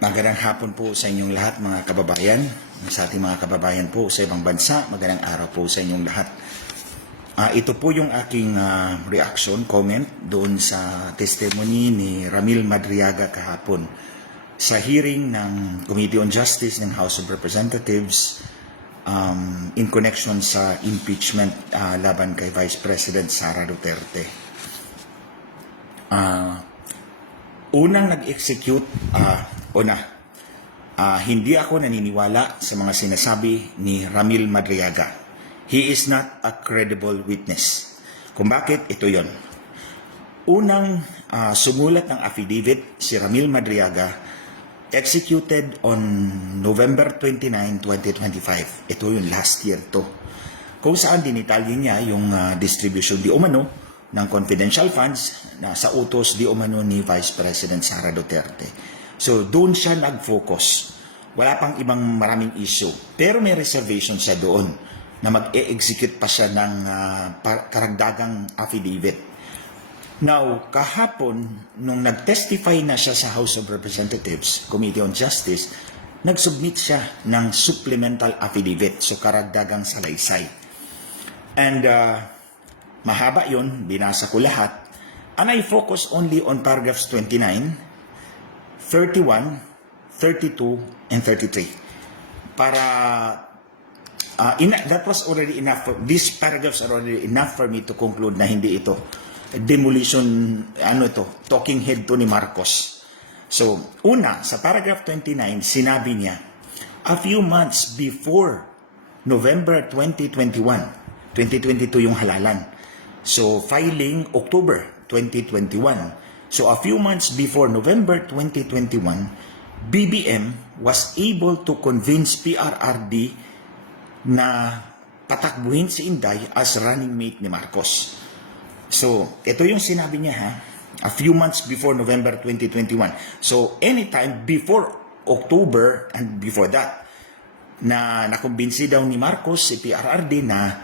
Magandang hapon po sa inyong lahat mga kababayan, sa ating mga kababayan po sa ibang bansa. Magandang araw po sa inyong lahat. Ito po yung aking reaction, comment doon sa testimony ni Ramil Madriaga kahapon sa hearing ng Committee on Justice ng House of Representatives in connection sa impeachment laban kay Vice President Sara Duterte. Unang nag-execute, hindi ako naniniwala sa mga sinasabi ni Ramil Madriaga. He is not a credible witness. Kung bakit, ito yon. Unang sumulat ng affidavit si Ramil Madriaga, executed on November 29, 2025. Ito yung last year to. Kung saan dinitalye niya yung distribution di umano ng confidential funds na sa utos di umano ni Vice President Sara Duterte. So doon siya nag-focus. Wala pang ibang maraming issue. Pero may reservation siya doon na mag-e-execute pa siya ng karagdagang affidavit. Now, kahapon, nung nag-testify na siya sa House of Representatives, Committee on Justice, nag-submit siya ng supplemental affidavit, so karagdagang salaysay. And mahaba yun, binasa ko lahat. And I focus only on paragraphs 29, 31, 32, and 33. Para, that was already enough. These paragraphs are already enough for me to conclude na hindi ito demolition, talking head to ni Marcos. So, una, sa paragraph 29, sinabi niya, a few months before November 2021, 2022 yung halalan. So, filing October 2021. So, a few months before November 2021, BBM was able to convince PRRD na patakbuhin si Inday as running mate ni Marcos. So, ito yung sinabi niya a few months before November 2021. So, anytime before October and before that, na nakumbinsi daw ni Marcos si PRRD na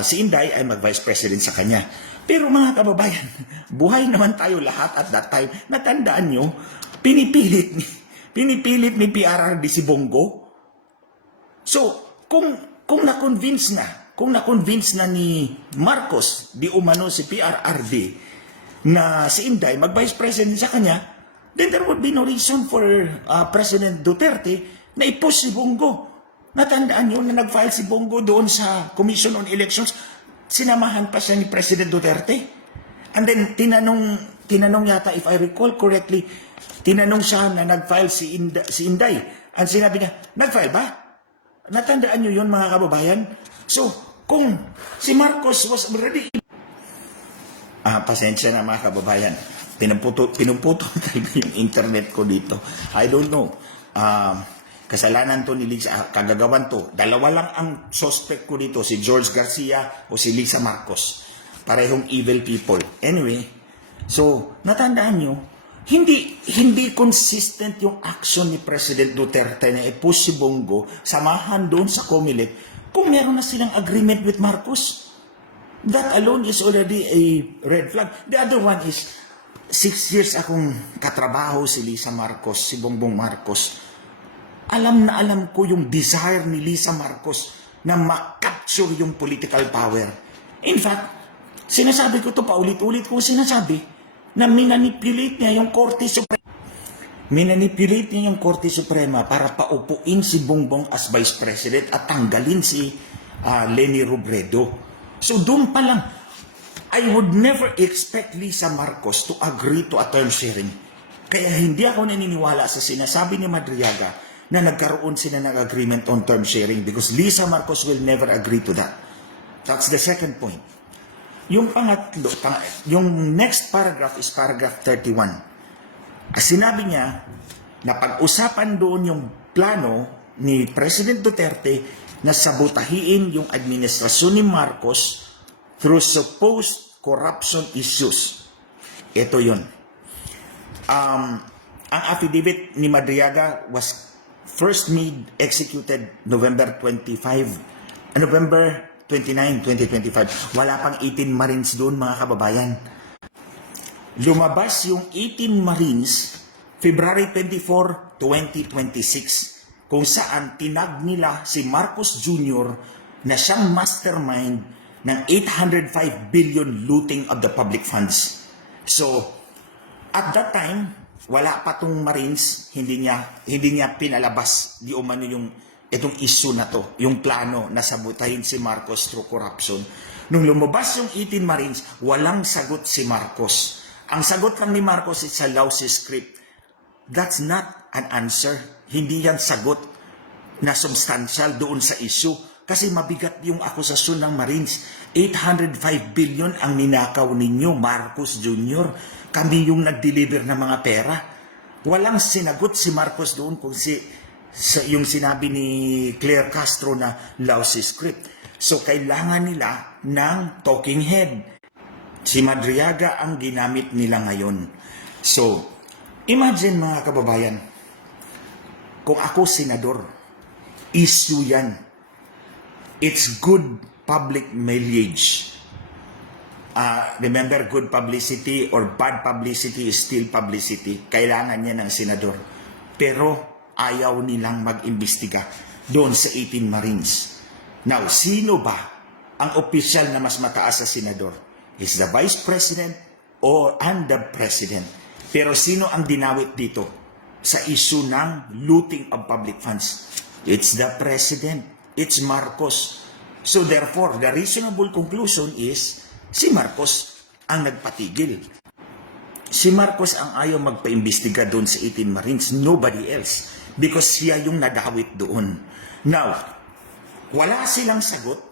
si Inday ay mag-vice president sa kanya. Pero mga kababayan, buhay naman tayo lahat at that time. Natandaan nyo, pinipilit ni PRRD si Bongo. So, kung na-convince na ni Marcos di umano si PRRD na si Inday mag-vice president sa kanya, then there would be no reason for President Duterte na i-push si Bongo. Natandaan nyo na nag-file si Bongo doon sa Commission on Elections, sinamahan pa siya ni President Duterte. And then, tinanong yata, if I recall correctly, tinanong siya na nag-file si Inday. Ang sinabi niya, nag-file ba? Natandaan nyo yun, mga kababayan? So, kung si Marcos was already... pasensya na mga kababayan. Pinuputol talaga yung internet ko dito. I don't know. Kasalanan to ni Lisa, kagagawan to. Dalawa lang ang suspect ko dito, si George Garcia o si Lisa Marcos. Parehong evil people. Anyway, so natandaan nyo, hindi consistent yung action ni President Duterte na i-push si Bongo, samahan doon sa COMELEC, kung meron na silang agreement with Marcos. That alone is already a red flag. The other one is, 6 years akong katrabaho si Lisa Marcos, si Bongbong Marcos. Alam na alam ko yung desire ni Lisa Marcos na ma-capture yung political power. In fact, sinasabi ko to paulit-ulit ko sinasabi na minanipulate niya yung Korte Suprema. Minanipulate niya yung Korte Suprema para paupuin si Bongbong as Vice President at tanggalin si Leni Robredo. So doon pa lang, I would never expect Lisa Marcos to agree to a term sharing. Kaya hindi ako naniniwala sa sinasabi ni Madriaga na nagkaroon sila ng agreement on term sharing because Lisa Marcos will never agree to that. That's the second point. Yung pangatlo, yung next paragraph is paragraph 31. Sinabi niya na pag-usapan doon yung plano ni President Duterte na sabotahiin yung administrasyon ni Marcos through supposed corruption issues. Ito yun. Ang affidavit ni Madriaga was first executed November 29, 2025. Wala pang 18 Marines doon, mga kababayan. Lumabas yung 18 Marines February 24, 2026, kung saan tinag nila si Marcos Jr. na siyang mastermind ng 805 billion looting of the public funds. So, at that time, wala pa tong Marines, hindi niya pinalabas di umano itong issue na to, yung plano na sabutahin si Marcos through corruption. Nung lumabas yung 18 Marines, walang sagot si Marcos. Ang sagot lang ni Marcos is a lousy script. That's not an answer. Hindi yan sagot na substantial doon sa issue. Kasi mabigat yung akusasyon ng Marines. 805 billion ang ninakaw ninyo, Marcos Jr. Kami yung nag-deliver ng mga pera. Walang sinagot si Marcos doon kung yung sinabi ni Claire Castro na lousy script. So kailangan nila ng talking head. Si Madriaga ang ginamit nila ngayon. So, imagine mga kababayan, kung ako senador, issue yan. It's good public mileage. Remember, good publicity or bad publicity is still publicity. Kailangan niya ng senador. Pero ayaw nilang mag-imbestiga doon sa 18 Marines. Now, sino ba ang opisyal na mas mataas sa senador? Is the Vice President and the President. Pero sino ang dinawit dito sa issue ng looting of public funds? It's the President. It's Marcos. So therefore, the reasonable conclusion is si Marcos ang nagpatigil. Si Marcos ang ayaw magpaimbestiga doon sa 18 Marines. Nobody else. Because siya yung nadawit doon. Now, wala silang sagot,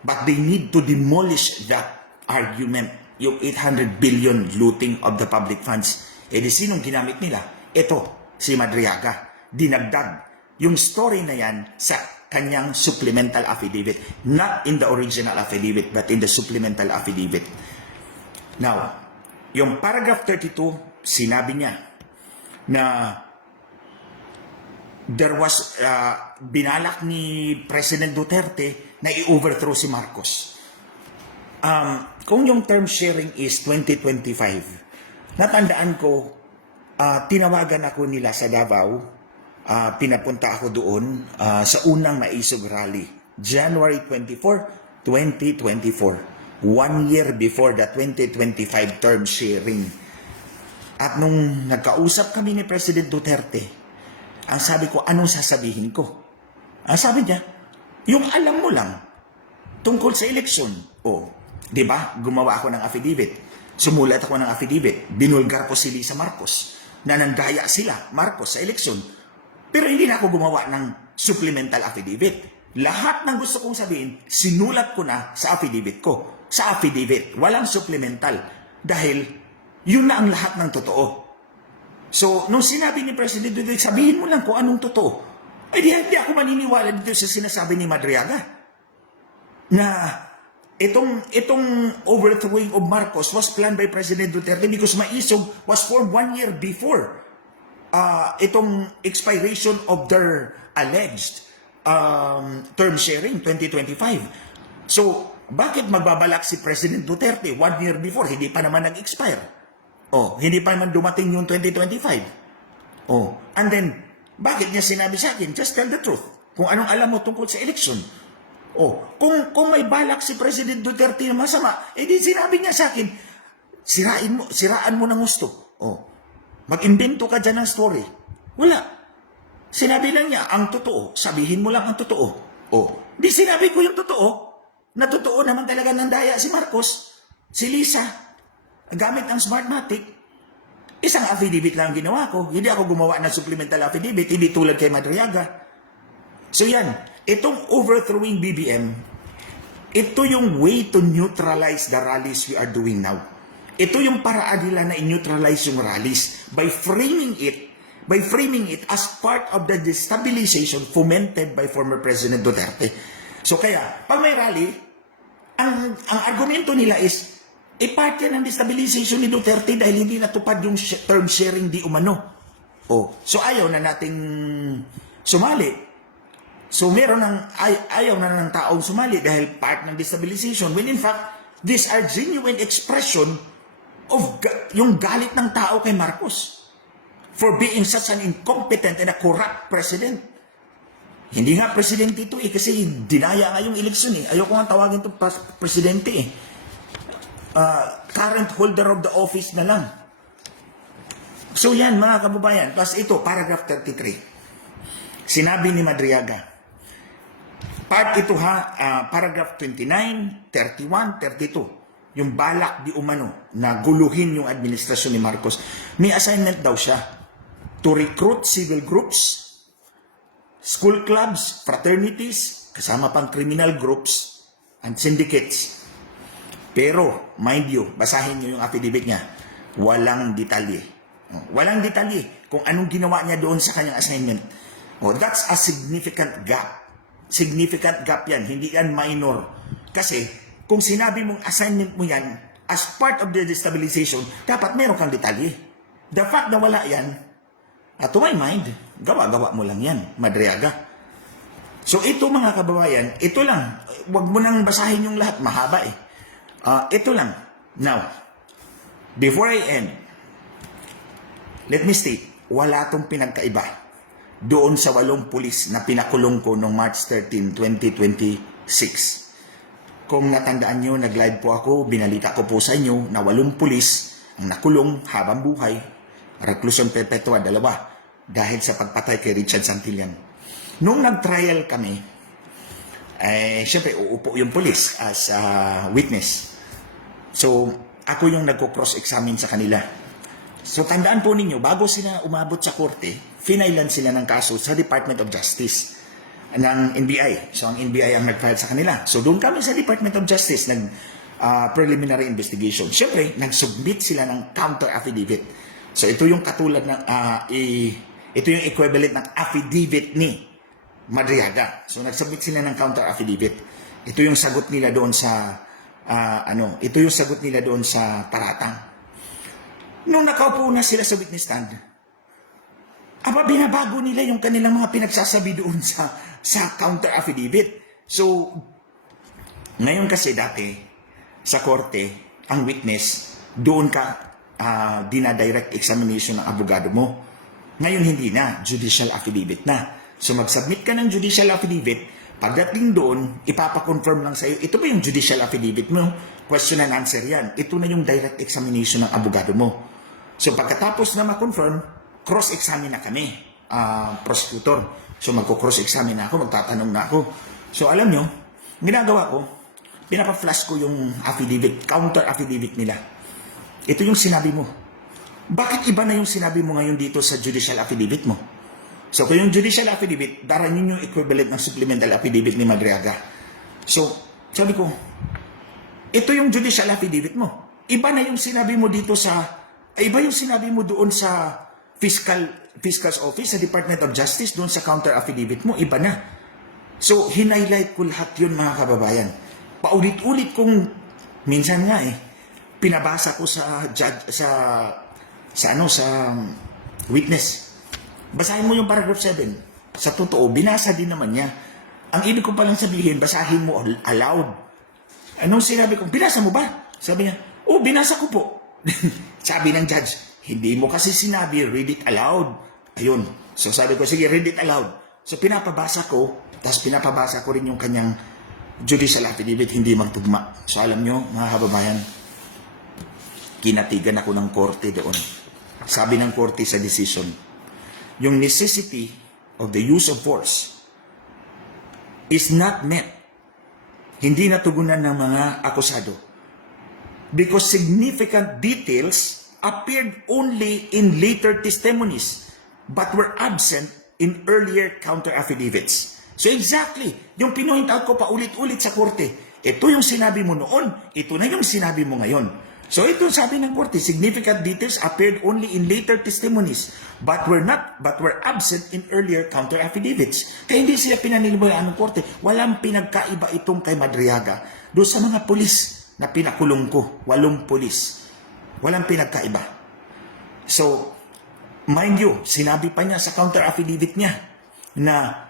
but they need to demolish that argument, yung 800 billion looting of the public funds. E di sinong ginamit nila? Ito, si Madriaga. Dinagdag yung story na yan sa kanyang supplemental affidavit. Not in the original affidavit, but in the supplemental affidavit. Now, yung paragraph 32, sinabi niya na there was, binalak ni President Duterte na i-overthrow si Marcos. Kung yung term sharing is 2025, natandaan ko, tinawagan ako nila sa Davao, pinapunta ako doon sa unang Maisog Rally, January 24, 2024, 1 year before the 2025 term sharing. At nung nagkausap kami ni President Duterte, ang sabi ko, anong sasabihin ko? Ang sabi niya, yung alam mo lang, tungkol sa eleksyon. Di ba? Gumawa ako ng affidavit. Sumulat ako ng affidavit. Binulgar ko si Lisa Marcos na nandaya sila, Marcos, sa eleksyon. Pero hindi na ako gumawa ng supplemental affidavit. Lahat ng gusto kong sabihin, sinulat ko na sa affidavit ko. Sa affidavit, walang supplemental. Dahil yun na ang lahat ng totoo. So, nung sinabi ni President Duterte, sabihin mo lang kung anong totoo. Ay, hindi ako maniniwala dito sa sinasabi ni Madriaga. Na itong overthrowing of Marcos was planned by President Duterte because Maisog was formed 1 year before itong expiration of their alleged term sharing 2025. So, bakit magbabalak si President Duterte 1 year before? Hindi pa naman nag-expire. Hindi pa naman dumating yung 2025. And then, bakit niya sinabi sa akin? Just tell the truth. Kung anong alam mo tungkol sa election. Kung may balak si President Duterte na masama, di sinabi niya sa akin, siraan mo ng gusto. Mag-invento ka dyan ng story. Wala. Sinabi lang niya, ang totoo, sabihin mo lang ang totoo. Di sinabi ko yung totoo, na totoo naman talaga nandaya si Marcos, si Lisa, gamit ang Smartmatic. Isang affidavit lang ginawa ko. Hindi ako gumawa ng supplemental affidavit, hindi tulad kay Madriaga. So yan, itong overthrowing BBM, ito yung way to neutralize the rallies we are doing now. Ito yung paraan nila na i-neutralize yung rallies by framing it as part of the destabilization fomented by former President Duterte. So kaya, pag may rally, ang argumento nila is, part yan ng destabilization ni Duterte dahil hindi natupad yung term sharing di umano. So ayaw na nating sumali. So meron ayaw na ng taong sumali dahil part ng destabilization. When in fact, these are genuine expression of yung galit ng tao kay Marcos. for being such an incompetent and a corrupt president. Hindi nga presidente ito kasi dinaya nga yung eleksyon Ayoko nga tawagin ito presidente current holder of the office na lang. So yan mga kababayan. Plus ito, paragraph 33. Sinabi ni Madriaga. Part ito paragraph 29, 31, 32. Yung balak di umano na guluhin yung administrasyon ni Marcos. May assignment daw siya to recruit civil groups, school clubs, fraternities, kasama pang criminal groups and syndicates. Pero, mind you, basahin nyo yung affidavit niya, walang detalye. Walang detalye kung anong ginawa niya doon sa kanyang assignment. That's a significant gap. Significant gap yan, hindi yan minor. Kasi, kung sinabi mong assignment mo yan, as part of the destabilization, dapat meron kang detalye. The fact na wala yan, to my mind, gawa-gawa mo lang yan, Madriaga. So ito mga kababayan, ito lang. Huwag mo nang basahin yung lahat, mahaba ito lang. Now, before I end, let me state, wala tong pinagkaiba doon sa 8 pulis na pinakulong ko noong March 13, 2026. Kung natandaan nyo, nag-live po ako, binalita ko po sa inyo na 8 pulis ang nakulong habang buhay, reclusion perpetua, 2, dahil sa pagpatay kay Richard Santillan. Nung nag-trial kami, syempre uupo yung pulis as a witness. So, ako yung nagko-cross-examine sa kanila. So, tandaan po ninyo, bago sila umabot sa korte, finailan sila ng kaso sa Department of Justice ng NBI. So, ang NBI ang nag-file sa kanila. So, doon kami sa Department of Justice, preliminary investigation. Siyempre, nag-submit sila ng counter-affidavit. So, ito yung katulad ng, ito yung equivalent ng affidavit ni Madriaga. So, nag-submit sila ng counter-affidavit. Ito yung sagot nila doon sa, ito yung sagot nila doon sa paratang. Nung nakaupo na sila sa witness stand, binabago nila yung kanilang mga pinagsasabi doon sa counter-affidavit. So, ngayon kasi dati, sa korte, ang witness, doon ka dina-direct examination ng abogado mo. Ngayon hindi na, judicial affidavit na. So, mag-submit ka ng judicial affidavit, pagdating doon, ipapa-confirm lang sa'yo, ito ba yung judicial affidavit mo? Question and answer yan. Ito na yung direct examination ng abogado mo. So, pagkatapos na ma-confirm, cross-examine na kami, prosecutor. So, magko-cross-examine na ako, magtatanong na ako. So, alam nyo, ginagawa ko, pinapa-flash ko yung affidavit, counter-affidavit nila. Ito yung sinabi mo. Bakit iba na yung sinabi mo ngayon dito sa judicial affidavit mo? So, kung yung judicial affidavit, daranin yung equivalent ng supplemental affidavit ni Madriaga. So, sabi ko, ito yung judicial affidavit mo. Iba na yung sinabi mo dito iba yung sinabi mo doon sa Fiscal's Office, sa Department of Justice, doon sa counter-affidavit mo, iba na. So, hinighlight ko lahat yun mga kababayan. Paulit-ulit kong, minsan nga pinabasa ko sa judge, sa witness. Basahin mo yung paragraph 7. Sa totoo, binasa din naman niya. Ang ibig ko palang sabihin, basahin mo aloud. Anong sinabi ko? Binasa mo ba? Sabi niya, binasa ko po. Sabi ng judge, hindi mo kasi sinabi, read it aloud. Ayun. So sabi ko, sige, read it aloud. So pinapabasa ko, tapos pinapabasa ko rin yung kanyang judicial affidavit, hindi magtugma. So alam nyo, mga kababayan, kinatigan ako ng korte doon. Sabi ng korte sa decision, yung necessity of the use of force is not met. Hindi natugunan ng mga akusado. Because significant details appeared only in later testimonies but were absent in earlier counter-affidavits. So exactly, yung pinoint out ko paulit-ulit sa korte, ito yung sinabi mo noon, ito na yung sinabi mo ngayon. So ito sabi ng korte, significant details appeared only in later testimonies but were absent in earlier counter-affidavits. Kaya hindi sila pinaniniwalaan ng korte. Walang pinagkaiba itong kay Madriaga doon sa mga pulis na pinakulong ko, 8 pulis. Walang pinagkaiba. So, mind you, sinabi pa niya sa counter-affidavit niya na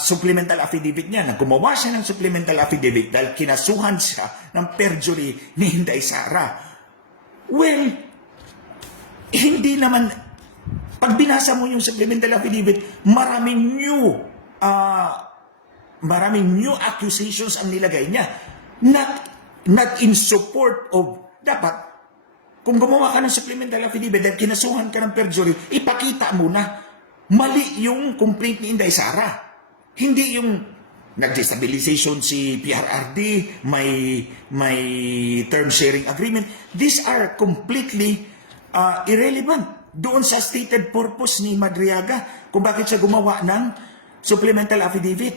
supplemental affidavit niya, na gumawa siya ng supplemental affidavit dahil kinasuhan siya ng perjury ni Inday Sara. Well, hindi naman Pag binasa mo yung supplemental affidavit, maraming new accusations ang nilagay niya. Not in support of, dapat, kung gumawa ka ng supplemental affidavit dahil kinasuhan ka ng perjury, ipakita mo na mali yung complaint ni Inday Sara. Hindi yung nag-destabilization si PRRD, may term sharing agreement. These are completely irrelevant doon sa stated purpose ni Madriaga kung bakit siya gumawa ng supplemental affidavit.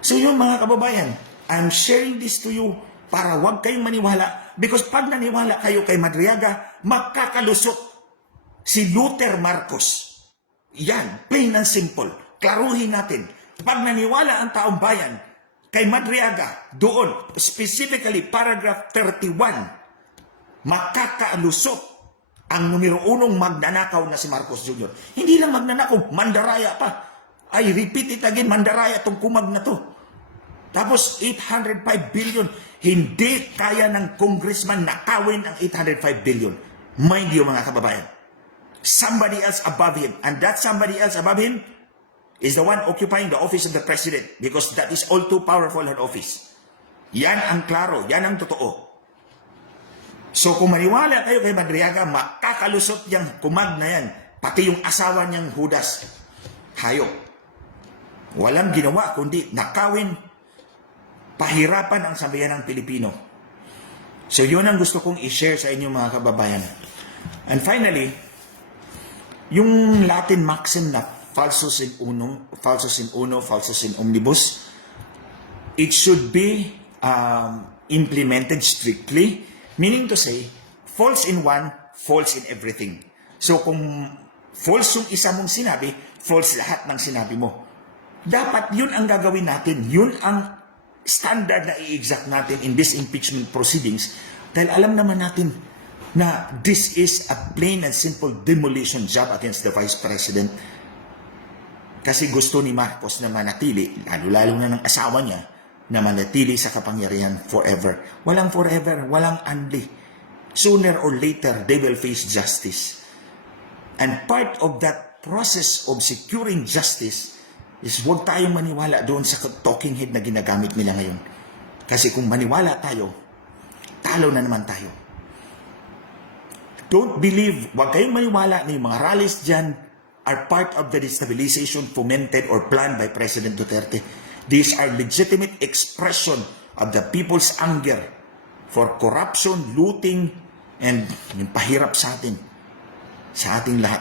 So yun mga kababayan, I'm sharing this to you para wag kayong maniwala because pag naniwala kayo kay Madriaga, makakalusot si Luther Marcos. Yan, plain and simple. Klaruhin natin. Pag naniwala ang taong bayan kay Madriaga, doon, specifically paragraph 31, makakalusot ang numero 1 magnanakaw na si Marcos Jr. Hindi lang magnanakaw, mandaraya pa. I repeat it again, mandaraya itong kumag na to. Tapos 805 billion, hindi kaya ng congressman nakawin ang 805 billion. Mind you mga kababayan, somebody else above him, and that somebody else above him is the one occupying the office of the president because that is all too powerful an office. Yan ang klaro, yan ang totoo. So kung maniwala kayo kay Madriaga, makakalusot yung kumag na yan, pati yung asawa niyang Judas, hayop. Walang ginawa kundi nakawin, pahirapan ang sambayan ng Pilipino. So yun ang gusto kong i-share sa inyo mga kababayan. And finally, yung Latin maxim na falsus in uno, falsus in omnibus, it should be implemented strictly. Meaning to say, false in one, false in everything. So kung false yung isa mong sinabi, false lahat ng sinabi mo. Dapat yun ang gagawin natin. Yun ang standard na i-exact natin in this impeachment proceedings. Dahil alam naman natin na this is a plain and simple demolition job against the Vice President. Kasi gusto ni Marcos na manatili, lalo-lalo na ng asawa niya, na manatili sa kapangyarihan forever. Walang forever, walang unli. Sooner or later, they will face justice. And part of that process of securing justice is huwag tayong maniwala doon sa talking head na ginagamit nila ngayon. Kasi kung maniwala tayo, talo na naman tayo. Don't believe, huwag kayong maniwala na yung mga rallies dyan are part of the destabilization fomented or planned by President Duterte. These are legitimate expression of the people's anger for corruption, looting, and yung pahirap sa atin, sa ating lahat.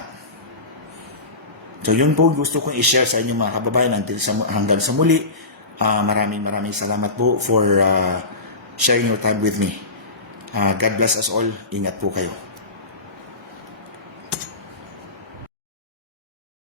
So yun po gusto kong i-share sa inyo mga kababayan hanggang sa muli. Maraming salamat po for sharing your time with me. God bless us all. Ingat po kayo.